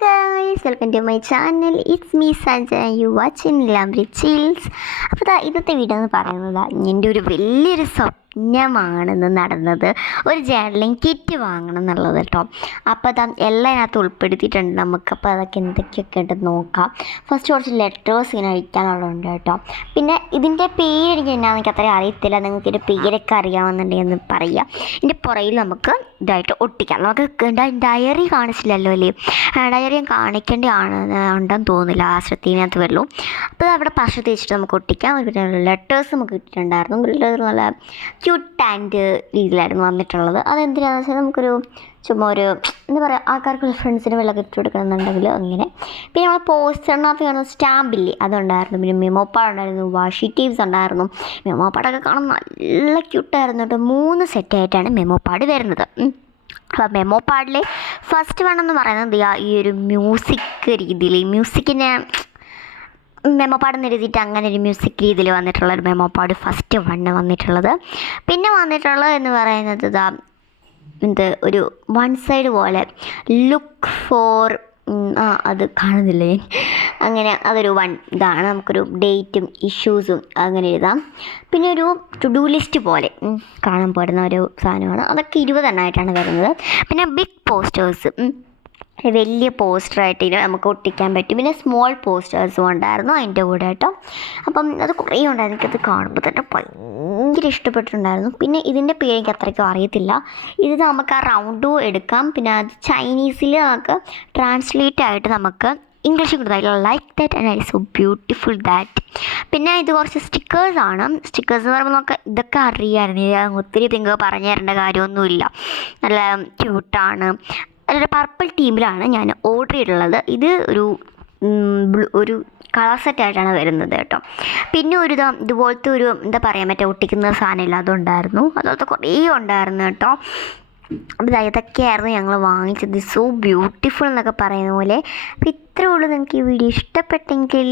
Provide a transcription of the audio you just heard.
Guys welcome to my channel it's me Sanjana you watching Lambri Chills അപ്പോൾ ഇതാ ഇന്നത്തെ video എന്ന് പറയുന്നത് എന്റെ ഒരു വലിയൊരു സ്വപ്നമാണെന്ന് നടന്നത്. ഒരു ജേർണലിംഗ് കിറ്റ് വാങ്ങണം എന്നുള്ളത് കേട്ടോ. അപ്പോൾ അത് എല്ലാം അതിനകത്ത് ഉൾപ്പെടുത്തിയിട്ടുണ്ട്. നമുക്കപ്പോൾ അതൊക്കെ എന്തൊക്കെയൊക്കെ ഉണ്ടെന്ന് നോക്കാം. ഫസ്റ്റ് കുറച്ച് ലെറ്റേഴ്സ് ഇങ്ങനെ അയക്കാനുള്ളതുണ്ട് കേട്ടോ. പിന്നെ ഇതിന്റെ പേര് എനിക്ക് എന്നാന്ന് എനിക്ക് അത്രയും അറിയത്തില്ല. നിങ്ങൾക്ക് ഇതിന്റെ പേരൊക്കെ അറിയാമെന്നുണ്ടെങ്കിൽ പറയുക ഇതിന്റെ പുറയിൽ നമുക്ക് ഇതായിട്ട് ഒട്ടിക്കാം. നമുക്ക് ഡയറി കാണിച്ചില്ലല്ലോ അല്ലേ? ഡയറി ഞാൻ കാണിക്കേണ്ടി ആണ് ഉണ്ടെന്ന് തോന്നുന്നില്ല. ആ ശ്രദ്ധീനകത്ത് വരുള്ളൂ. അപ്പോൾ അവിടെ പശ തേച്ചിട്ട് നമുക്ക് ഒട്ടിക്കാം. പിന്നെ ലെറ്റേഴ്സ് നമുക്ക് കിട്ടിയിട്ടുണ്ടായിരുന്നു. നല്ല ക്യൂട്ട് ആൻഡ് രീതിയിലായിരുന്നു വന്നിട്ടുള്ളത്. അതെന്തിനാണെന്ന് വെച്ചാൽ നമുക്കൊരു ചുമ്മാ ഒരു എന്താ പറയുക ആൾക്കാർക്ക് ഫ്രണ്ട്സിന് വെള്ളം ഇട്ട് കൊടുക്കണമെന്നുണ്ടെങ്കിൽ അങ്ങനെ. പിന്നെ നമ്മൾ പോസ്റ്ററിനകത്ത് കാണുന്ന സ്റ്റാമ്പില്ലേ അതുണ്ടായിരുന്നു. പിന്നെ മെമോപ്പാട് ഉണ്ടായിരുന്നു വാഷി ടീവ്സ് ഉണ്ടായിരുന്നു. മെമോപ്പാടൊക്കെ കാണാൻ നല്ല ക്യൂട്ടായിരുന്നു കേട്ടോ. മൂന്ന് സെറ്റായിട്ടാണ് മെമോപ്പാട് വരുന്നത്. അപ്പോൾ മെമോപ്പാടിലെ ഫസ്റ്റ് വൺ എന്ന് പറയുന്നത് ഈ ഒരു മ്യൂസിക് രീതിയിൽ മ്യൂസിക്കിനെ മെമ്മോ പാടെന്ന് എഴുതിയിട്ട് അങ്ങനെ ഒരു മ്യൂസിക് രീതിയിൽ വന്നിട്ടുള്ള ഒരു മെമ്മോ പാഡ് ഫസ്റ്റ് വണ്ണ് വന്നിട്ടുള്ളത്. പിന്നെ വന്നിട്ടുള്ളത് എന്ന് പറയുന്നത് ഇതാ എന്ത് ഒരു വൺ സൈഡ് പോലെ ലുക്ക് ഫോർ ആ അത് കാണുന്നില്ലേ? അങ്ങനെ അതൊരു വൺ ഇതാണ്. നമുക്കൊരു ഡേറ്റും ഇഷ്യൂസും അങ്ങനെ എഴുതാം. പിന്നെ ഒരു ടു ഡു ലിസ്റ്റ് പോലെ കാണാൻ പോരുന്ന ഒരു സാധനമാണ്. അതൊക്കെ ഇരുപതെണ്ണമായിട്ടാണ് വരുന്നത്. പിന്നെ ബിഗ് പോസ്റ്റേഴ്സ് വലിയ പോസ്റ്ററായിട്ട് ഇനി നമുക്ക് ഒട്ടിക്കാൻ പറ്റും. പിന്നെ സ്മോൾ പോസ്റ്റേഴ്സും ഉണ്ടായിരുന്നു അതിന്റെ കൂടെ കേട്ടോ. അപ്പം അത് കുറേ ഉണ്ടായിരുന്നു. എനിക്കത് കാണുമ്പോൾ തന്നെ ഭയങ്കര ഇഷ്ടപ്പെട്ടിട്ടുണ്ടായിരുന്നു. പിന്നെ ഇതിന്റെ പേര് എനിക്ക് അത്രയ്ക്കും അറിയത്തില്ല. ഇത് നമുക്ക് ആ റൗണ്ടും എടുക്കാം. പിന്നെ അത് ചൈനീസിൽ നമുക്ക് ട്രാൻസ്ലേറ്റ് ആയിട്ട് നമുക്ക് ഇംഗ്ലീഷ് കൊടുത്താൽ like that and I so beautiful that പിന്നെ ഇത് കുറച്ച് സ്റ്റിക്കേഴ്സ് ആണ്. സ്റ്റിക്കേഴ്സ് എന്ന് പറയുമ്പോൾ നമുക്ക് ഇതൊക്കെ അറിയാമായിരുന്നു. ഒത്തിരി തിങ്ക പറഞ്ഞു തരേണ്ട കാര്യമൊന്നുമില്ല. നല്ല ക്യൂട്ടാണ് അതൊരു പർപ്പിൾ ടീമിലാണ് ഞാൻ ഓർഡർ ചെയ്തിട്ടുള്ളത്. ഇത് ഒരു ഒരു കളർ സെറ്റായിട്ടാണ് വരുന്നത് കേട്ടോ. പിന്നെ ഒരു ഇതാ ഇതുപോലത്തെ ഒരു എന്താ പറയുക മറ്റേ ഒട്ടിക്കുന്ന സാധനം സാധനമില്ല. അതുണ്ടായിരുന്നു. അതുപോലത്തെ കുറേ ഉണ്ടായിരുന്നു കേട്ടോ. അപ്പോൾ ഇതൊക്കെയായിരുന്നു ഞങ്ങൾ വാങ്ങിച്ചത്. സോ ബ്യൂട്ടിഫുൾ എന്നൊക്കെ പറയുന്ന പോലെ. അപ്പോൾ ഇത്രയേ ഉള്ളൂ. നിങ്ങൾക്ക് ഈ വീഡിയോ ഇഷ്ടപ്പെട്ടെങ്കിൽ